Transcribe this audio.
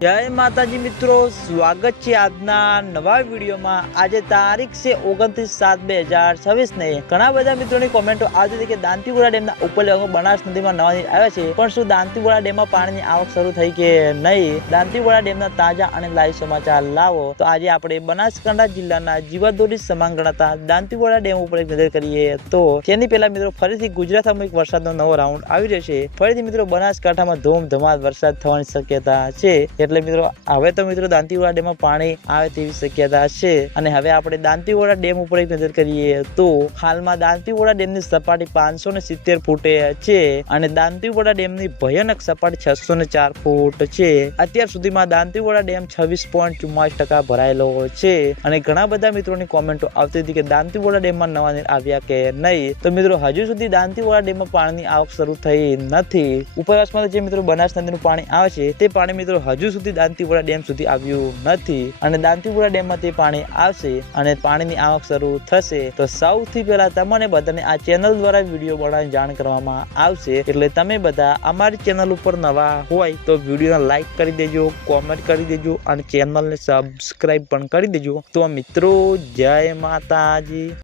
जय माताजी मित्रों, स्वागत है આજના નવા વિડીયોમાં। આજે તારીખ છે 29/7/2026 ને ઘણા બધા મિત્રોની કોમેન્ટો આવતી હતી કે દાંતીવાડા ડેમના ઉપરલે બનાસ નદીમાં નવા નીર આવ્યા છે, પણ શું દાંતીવાડા ડેમમાં પાણીની આવક શરૂ થઈ કે નહીં? દાંતીવાડા ડેમના તાજા અને લાઈવ સમાચાર લાવો તો આજે આપણે બનાસકાંઠા જિલ્લાના જીવાદોરી સમાન ગણાતા દાંતીવાડા ડેમ ઉપર એક નજર કરીએ। તો તેની પહેલા મિત્રો ફરીથી ગુજરાતમાં એક વરસાદનો નવો રાઉન્ડ આવી રહ્યો છે। ફરીથી મિત્રો બનાસકાંઠામાં ધોમધમાર વરસાદ થવાની શક્યતા છે। એટલે મિત્રો હવે તો મિત્રો દાંતીવાડા ડેમમાં પાણી આવે તેવી શક્યતા છે। અને હવે આપણે દાંતીવાડા ડેમ ઉપર એક નજર કરીએ તો હાલમાં દાંતીવાડા ડેમની સપાટી 570 ફૂટે છે અને દાંતીવાડા ડેમની ભયાનક સપાટી 604 ફૂટ છે। અત્યાર સુધીમાં દાંતીવાડા ડેમ 26.44% ભરાયેલો છે અને ઘણા બધા મિત્રોની કોમેન્ટો આવતી હતી કે દાંતીવાડા ડેમમાં નવા નીર આવ્યા કે નહીં। તો મિત્રો હજુ સુધી દાંતીવાડા ડેમમાં પાણીની આવક શરૂ થઈ નથી। ઉપરવાસમાં જે મિત્રો બનાસ નદીનું પાણી આવે છે તે પાણી મિત્રો હજુ સુધી દાંતીવાડા ડેમ સુધી આવ્યું નથી અને દાંતીવાડા ડેમમાં તે પાણી આવશે અને પાણીની આવક શરૂ થશે તો સૌથી પહેલા તમને બધાને આ ચેનલ દ્વારા વિડીયો બનાવીને જાણ કરવામાં આવશે। એટલે તમે બધા અમારી ચેનલ ઉપર નવા હોય તો વિડીયોને લાઈક કરી દેજો, કોમેન્ટ કરી દેજો અને ચેનલને સબસ્ક્રાઇબ પણ કરી દેજો। તો મિત્રો જય માતાજી।